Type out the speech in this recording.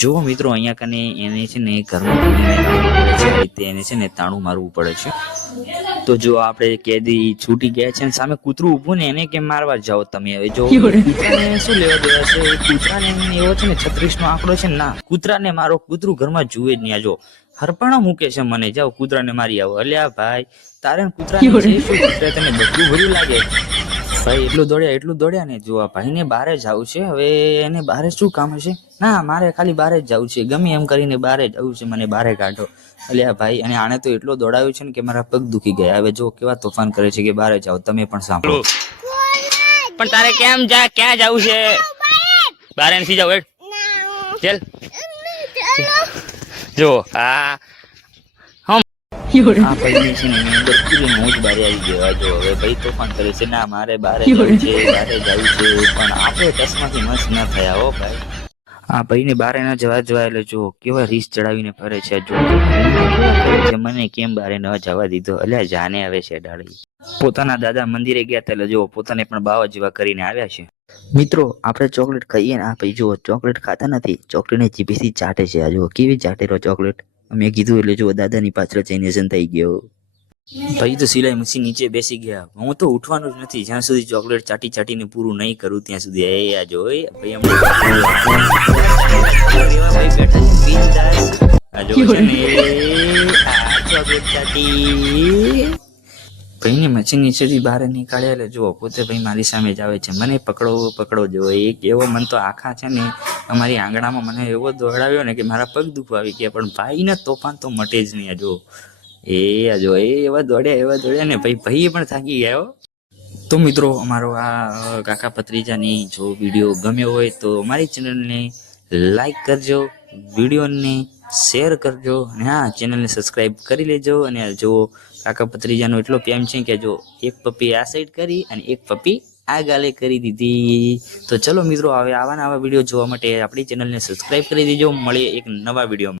જો મિત્રો અહીંયા કને એને છે ને ઘરમાં એને છે ને તાણું મારવું પડે છે. તો જો આપણે કેદી છૂટી ગયા છે ને સામે કૂતરું ઊભું ને એને કેમ મારવા જાઓ તમે? હવે જો કૂતરાને શું લેવા દેવા છે? કૂતરાને એવો છે ને 36 નો આંકડો છે ને, ના કૂતરાને મારો, કૂતરું ઘરમાં જુએ જ નહીં. આ જો હરપાણા મૂકે છે મને, જાઓ કૂતરાને મારી આવો. અલ્યા ભાઈ તારે કૂતરાને છે શું? કૂતરા તને બધું ભર્યું લાગે ભાઈ? એટલું દોડ્યા ને. જો આ ભાઈને બહાર જવું છે. હવે એને બહાર શું કામ હશે? ના મારે ખાલી બહાર જ જવું છે, ગમે એમ કરીને બહાર જવું છે, મને બહાર કાઢો. અલ્યા ભાઈ, અને આને તો એટલો દોડાવ્યો છે ને કે મારા પગ દુખી ગયા. હવે જો કેવા તોફાન કરે છે કે બહાર જાઓ. તમે પણ સાંભળો. પણ તારે કેમ ક્યાં જવું છે? બહાર નથી જાવ. ચાલ જો આ ભાઈ છે ને અંદર પૂરી મોજ બહાર આવી ગયો. જો હવે ભાઈ તોફાન કરે છે. ના મારે બહાર જવું છે, પણ આપણે ટસમાંથી મસ્ત ના થયા હો ભાઈ. આ ભાઈને બહાર ના જવા એટલે જો કેવા રીસ ચડાવીને ફરે છે. જો મને કેમ બહાર ન જવા દીધો? અલ્યા જાને આવે છે ડાળી. પોતાના દાદા મંદિરે ગયા હતા એટલે જો પોતાને પણ બાવા જેવા કરીને આવ્યા છે. મિત્રો આપણે ચોકલેટ ખાઈએ ને, આ ભાઈ જો ચોકલેટ ખાતા નથી, ચોકલેટને જીભેથી ચાટે છે. આ જો કેવી ચાટેલો ચોકલેટ. મેં કીધું એટલે જો દાદાની પાછળ જઈને થઈ ગયો. ભાઈ તો સિલાઈ મશીન નીચે બેસી ગયા. હું તો ઉઠવાનું જ નથી જ્યાં સુધી ચોકલેટ ચાટીને પૂરું નહીં કરું ત્યાં સુધી. એ આ જો ભાઈ ચોકલેટ ચાટી ભાઈને મશીન નીચેથી બહાર નીકાળ્યા એટલે જો પોતે ભાઈ મારી સામે જ આવે છે. મને પકડો જો. એક એવો મન તો આખા છે ને અમારી આંગણામાં મને એવો દોડાવ્યો ને કે મારા પગ દુખવા આવી ગયા. પણ ભાઈના તોફાન તો મટે જ નહીં. જો એવા દોડ્યા ને ભાઈ પણ થાકી ગયા. તો મિત્રો અમારો આ કાકા ભત્રીજાની જો વિડીયો ગમ્યો હોય તો અમારી ચેનલને લાઈક કરજો, વિડીયોને શેર કરજો, અને હા ચેનલને સબસ્ક્રાઈબ કરી લેજો. અને જો કાકા ભત્રીજાનો એટલો પ્રેમ છે કે જો એક પપ્પી આ સાઈડ કરી અને એક પપ્પી આ ગાલે કરી દીધી. તો ચલો મિત્રો હવે આવા વિડીયો જોવા માટે આપણી ચેનલને સબસ્ક્રાઈબ કરી દેજો. મળીએ એક નવા વિડીયોમાં.